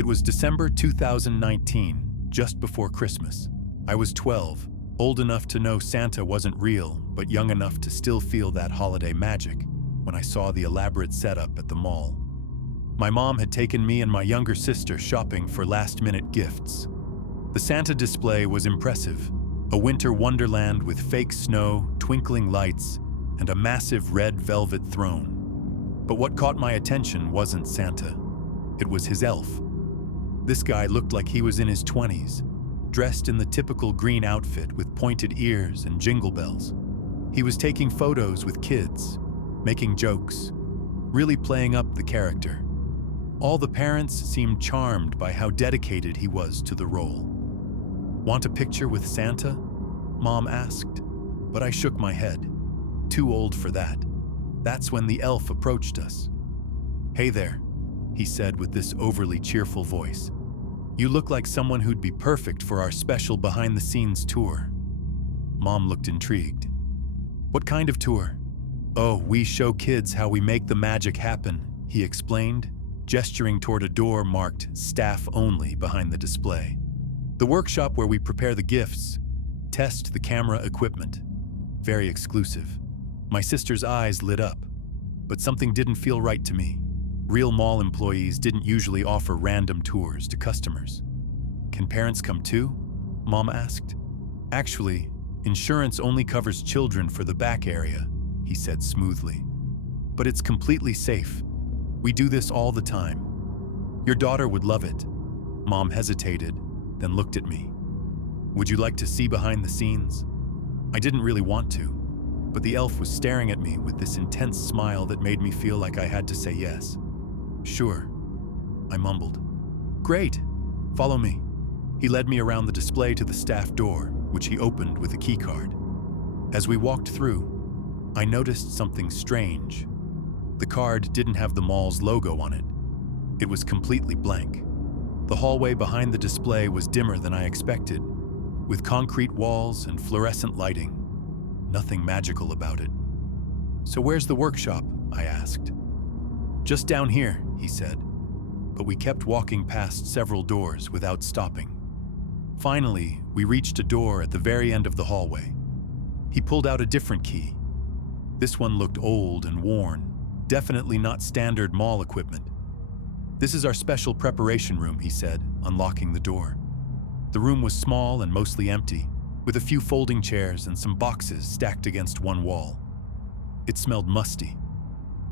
It was December 2019, just before Christmas. I was 12, old enough to know Santa wasn't real, but young enough to still feel that holiday magic when I saw the elaborate setup at the mall. My mom had taken me and my younger sister shopping for last-minute gifts. The Santa display was impressive, a winter wonderland with fake snow, twinkling lights, and a massive red velvet throne. But what caught my attention wasn't Santa. It was his elf. This guy looked like he was in his 20s, dressed in the typical green outfit with pointed ears and jingle bells. He was taking photos with kids, making jokes, really playing up the character. All the parents seemed charmed by how dedicated he was to the role. "Want a picture with Santa?" Mom asked, but I shook my head. Too old for that. That's when the elf approached us. "Hey there," he said with this overly cheerful voice. "You look like someone who'd be perfect for our special behind-the-scenes tour." Mom looked intrigued. "What kind of tour?" "Oh, we show kids how we make the magic happen," he explained, gesturing toward a door marked "Staff Only" behind the display. "The workshop where we prepare the gifts, test the camera equipment. Very exclusive." My sister's eyes lit up, but something didn't feel right to me. Real mall employees didn't usually offer random tours to customers. "Can parents come too?" Mom asked. "Actually, insurance only covers children for the back area," he said smoothly. "But it's completely safe. We do this all the time. Your daughter would love it." Mom hesitated, then looked at me. "Would you like to see behind the scenes?" I didn't really want to, but the elf was staring at me with this intense smile that made me feel like I had to say yes. "Sure," I mumbled. "Great, follow me." He led me around the display to the staff door, which he opened with a key card. As we walked through, I noticed something strange. The card didn't have the mall's logo on it. It was completely blank. The hallway behind the display was dimmer than I expected, with concrete walls and fluorescent lighting. Nothing magical about it. "So where's the workshop?" I asked. "Just down here," he said, but we kept walking past several doors without stopping. Finally, we reached a door at the very end of the hallway. He pulled out a different key. This one looked old and worn, definitely not standard mall equipment. "This is our special preparation room," he said, unlocking the door. The room was small and mostly empty, with a few folding chairs and some boxes stacked against one wall. It smelled musty,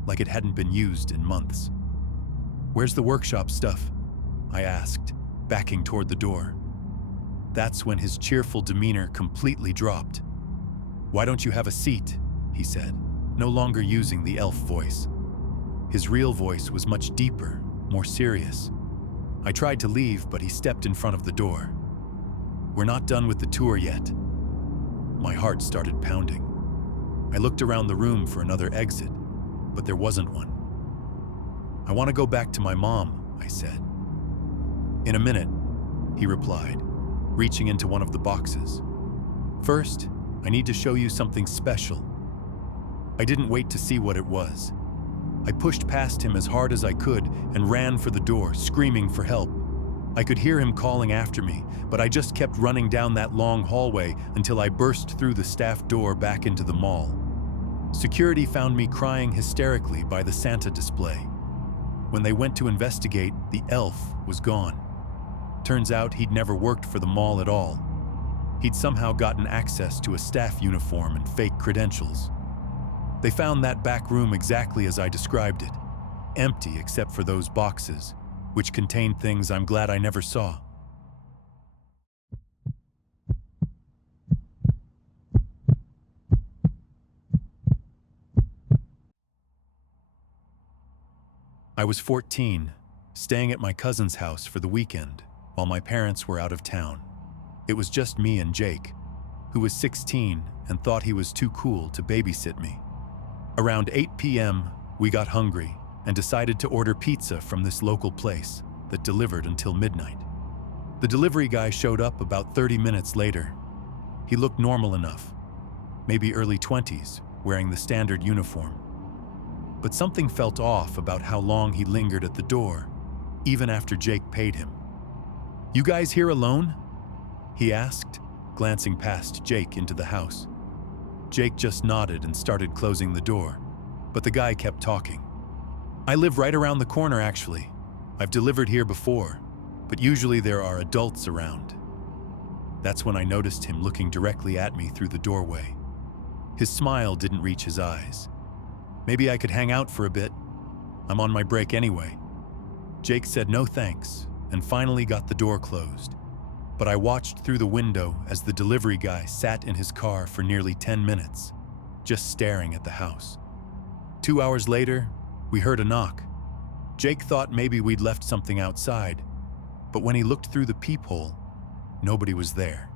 like it hadn't been used in months. "Where's the workshop stuff?" I asked, backing toward the door. That's when his cheerful demeanor completely dropped. "Why don't you have a seat?" he said, no longer using the elf voice. His real voice was much deeper, more serious. I tried to leave, but he stepped in front of the door. "We're not done with the tour yet." My heart started pounding. I looked around the room for another exit, but there wasn't one. "I want to go back to my mom," I said. "In a minute," he replied, reaching into one of the boxes. "First, I need to show you something special." I didn't wait to see what it was. I pushed past him as hard as I could and ran for the door, screaming for help. I could hear him calling after me, but I just kept running down that long hallway until I burst through the staff door back into the mall. Security found me crying hysterically by the Santa display. When they went to investigate, the elf was gone. Turns out he'd never worked for the mall at all. He'd somehow gotten access to a staff uniform and fake credentials. They found that back room exactly as I described it, empty except for those boxes, which contained things I'm glad I never saw. I was 14, staying at my cousin's house for the weekend while my parents were out of town. It was just me and Jake, who was 16 and thought he was too cool to babysit me. Around 8 p.m., we got hungry and decided to order pizza from this local place that delivered until midnight. The delivery guy showed up about 30 minutes later. He looked normal enough, maybe early 20s, wearing the standard uniform. But something felt off about how long he lingered at the door. even after Jake paid him. "You guys here alone?" he asked, glancing past Jake into the house. Jake just nodded and started closing the door, but the guy kept talking. "I live right around the corner, actually. I've delivered here before, but usually there are adults around." That's when I noticed him looking directly at me through the doorway. His smile didn't reach his eyes. "Maybe I could hang out for a bit. I'm on my break anyway." Jake said no thanks and finally got the door closed. But I watched through the window as the delivery guy sat in his car for nearly 10 minutes, just staring at the house. 2 hours later, we heard a knock. Jake thought maybe we'd left something outside, but when he looked through the peephole, nobody was there.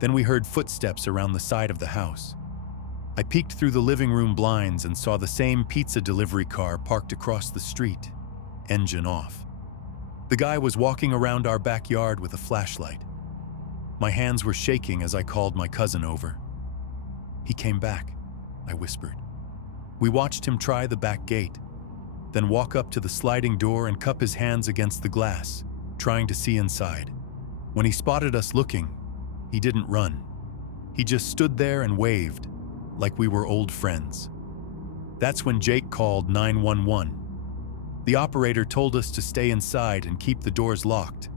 Then we heard footsteps around the side of the house. I peeked through the living room blinds and saw the same pizza delivery car parked across the street, engine off. The guy was walking around our backyard with a flashlight. My hands were shaking as I called my cousin over. "He came back," I whispered. We watched him try the back gate, then walk up to the sliding door and cup his hands against the glass, trying to see inside. When he spotted us looking, he didn't run. He just stood there and waved, like we were old friends. That's when Jake called 911. The operator told us to stay inside and keep the doors locked.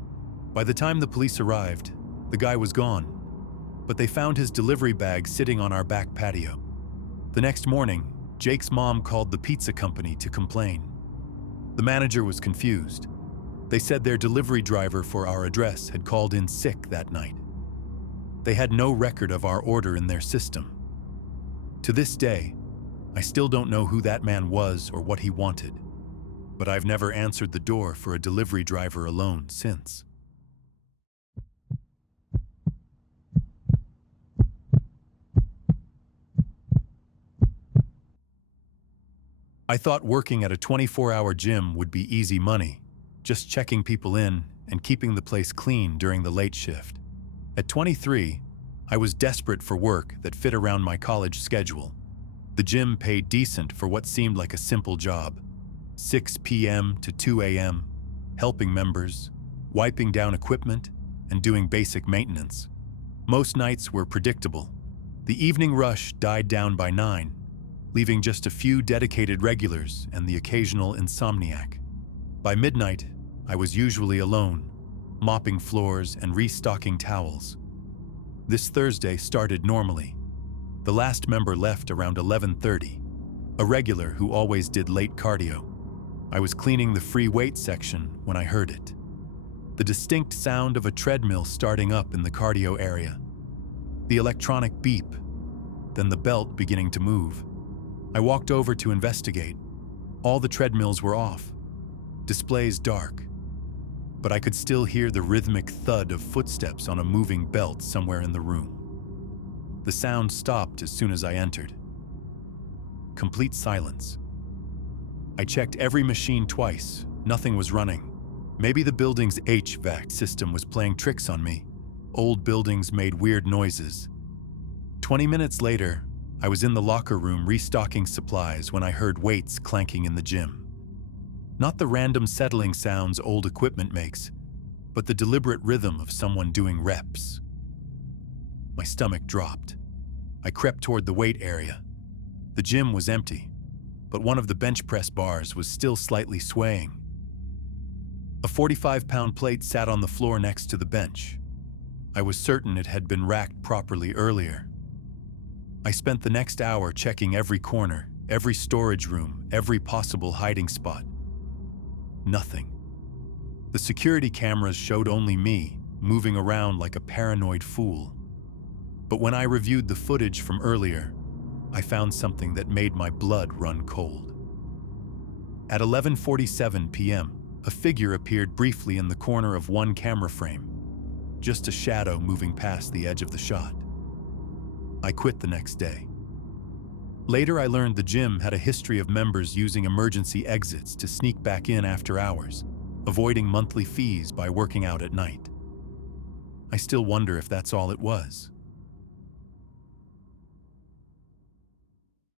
By the time the police arrived, the guy was gone, but they found his delivery bag sitting on our back patio. The next morning, Jake's mom called the pizza company to complain. The manager was confused. They said their delivery driver for our address had called in sick that night. They had no record of our order in their system. To this day, I still don't know who that man was or what he wanted, but I've never answered the door for a delivery driver alone since. I thought working at a 24-hour gym would be easy money, just checking people in and keeping the place clean during the late shift. At 23, I was desperate for work that fit around my college schedule. The gym paid decent for what seemed like a simple job. 6 p.m. to 2 a.m., helping members, wiping down equipment, and doing basic maintenance. Most nights were predictable. The evening rush died down by 9, leaving just a few dedicated regulars and the occasional insomniac. By midnight, I was usually alone, mopping floors and restocking towels. This Thursday started normally. The last member left around 11:30, a regular who always did late cardio. I was cleaning the free weight section when I heard it. The distinct sound of a treadmill starting up in the cardio area. The electronic beep, then the belt beginning to move. I walked over to investigate. All the treadmills were off, displays dark, but I could still hear the rhythmic thud of footsteps on a moving belt somewhere in the room. The sound stopped as soon as I entered. Complete silence. I checked every machine twice. Nothing was running. Maybe the building's HVAC system was playing tricks on me. Old buildings made weird noises. 20 minutes later, I was in the locker room restocking supplies when I heard weights clanking in the gym. Not the random settling sounds old equipment makes, but the deliberate rhythm of someone doing reps. My stomach dropped. I crept toward the weight area. The gym was empty, but one of the bench press bars was still slightly swaying. A 45-pound plate sat on the floor next to the bench. I was certain it had been racked properly earlier. I spent the next hour checking every corner, every storage room, every possible hiding spot. Nothing. The security cameras showed only me, moving around like a paranoid fool. But when I reviewed the footage from earlier, I found something that made my blood run cold. At 11:47 p.m., a figure appeared briefly in the corner of one camera frame, just a shadow moving past the edge of the shot. I quit the next day. Later, I learned the gym had a history of members using emergency exits to sneak back in after hours, avoiding monthly fees by working out at night. I still wonder if that's all it was.